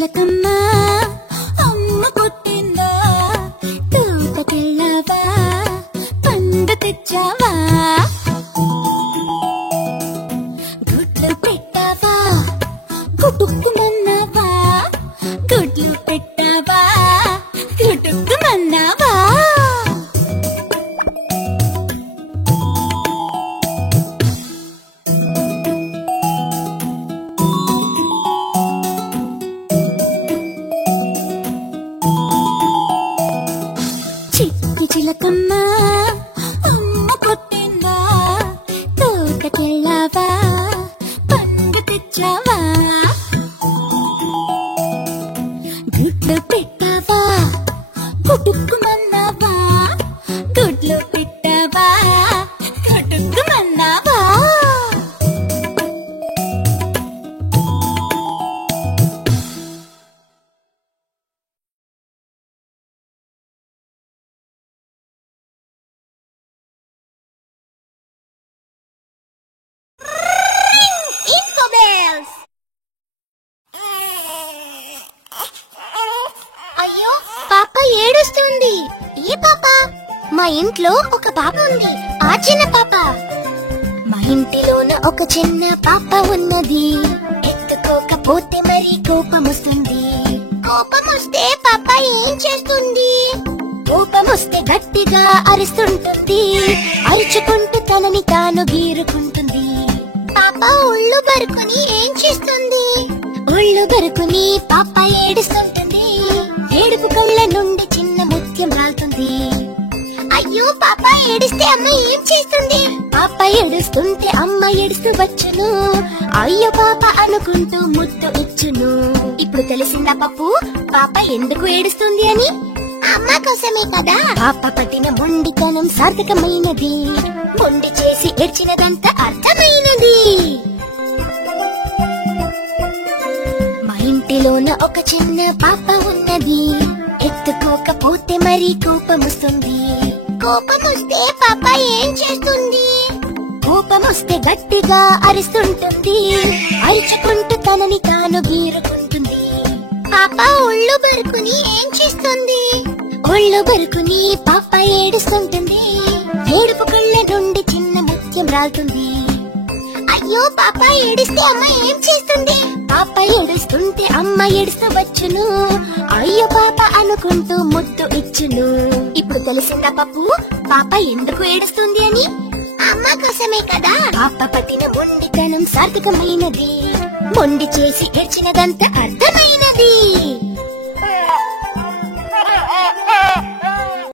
చిలకమ్మ అమ్మ కొట్టిందా తోటకెళ్ళావా పండు తెచ్చావా గుడ్లు పెట్టావా గుటుక్కుమన్నావా గుడ్లు పెట్టావా గుటుక్కుమన్నావా చిట్టి చిలకమ్మ అమ్మ కొట్టిందా తోటకెళ్ళావా పండు తెచ్చావా గుడ్లు పెట్టావా గుటుక్కుమన్నావా గుడ్లు పెట్టావా గుటుక్కుమన్నావా అయ్యో పాప ఏడుస్తుంది. ఏ పాప? మా ఇంట్లో ఒక పాప ఉంది. ఆ చిన్న పాప. మా ఇంటిలోన ఒక చిన్న పాప ఉన్నది. ఎత్తుకోకపోతే మరి కోపం వస్తుంది. కోపం వస్తే పాప ఏం చేస్తుంది? కోపం వస్తే గట్టిగా అరుస్తుంటుంది. అరుచుకుంటూ తనని తాను గీరుకుంటుంది. పాప ఒళ్ళు బరుకుని ఏం చేస్తుంది? ఒళ్ళు బరుకుని పాప ఏడుస్తుంటుంది. ఏడుపు కళ్ళ నుండి చిన్న ముత్యం రాలుతుంది. అయ్యో పాప ఏడిస్తే అమ్మ ఏం చేస్తుంది? పాప ఏడుస్తుంటే అమ్మ ఏడుస్తూ వచ్చును. అయ్యో పాప అనుకుంటూ ముద్దు ఇచ్చును. ఇప్పుడు తెలిసిందా పప్పు పాప ఎందుకు ఏడుస్తుంది అని? అమ్మ కోసమే కదా. పాప పట్టిన మొండితనం సార్థకమైనది. మొండి చేసి ఏడ్చినదంతా అర్థమైనది. మా ఇంటిలోన ఒక చిన్న పాప ఉన్నది. ఎత్తుకోకపోతే మరి కోపం వస్తుంది. కోపం వస్తే పాప ఏం చేస్తుంది? కోపం వస్తే గట్టిగా అరుస్తుంటుంది. అరుచుకుంటూ తనని తాను గీరుకుంటుంది. పాప ఒళ్ళు బరుకుని ఏం చేస్తుంది? ఒళ్ళు బరుకుని పాప ఏడుస్తుంటుంది. ఏడుపు కళ్ళ నుండి చిన్న ముత్యం రాలుతుంది. అయ్యో పాప ఏడిస్తే అమ్మ ఏం చేస్తుంది? పాప ఏడుస్తుంటే అమ్మ ఏడుస్తూ వచ్చును. అయ్యో పాప అనుకుంటూ ముద్దు ఇచ్చును. ఇప్పుడు తెలిసిందా పప్పు పాప ఎందుకు ఏడుస్తుంది అని? అమ్మ కోసమే కదా. పాప పట్టిన మొండితనం సార్థకమైనది. మొండి చేసి ఏడ్చినదంతా అర్థం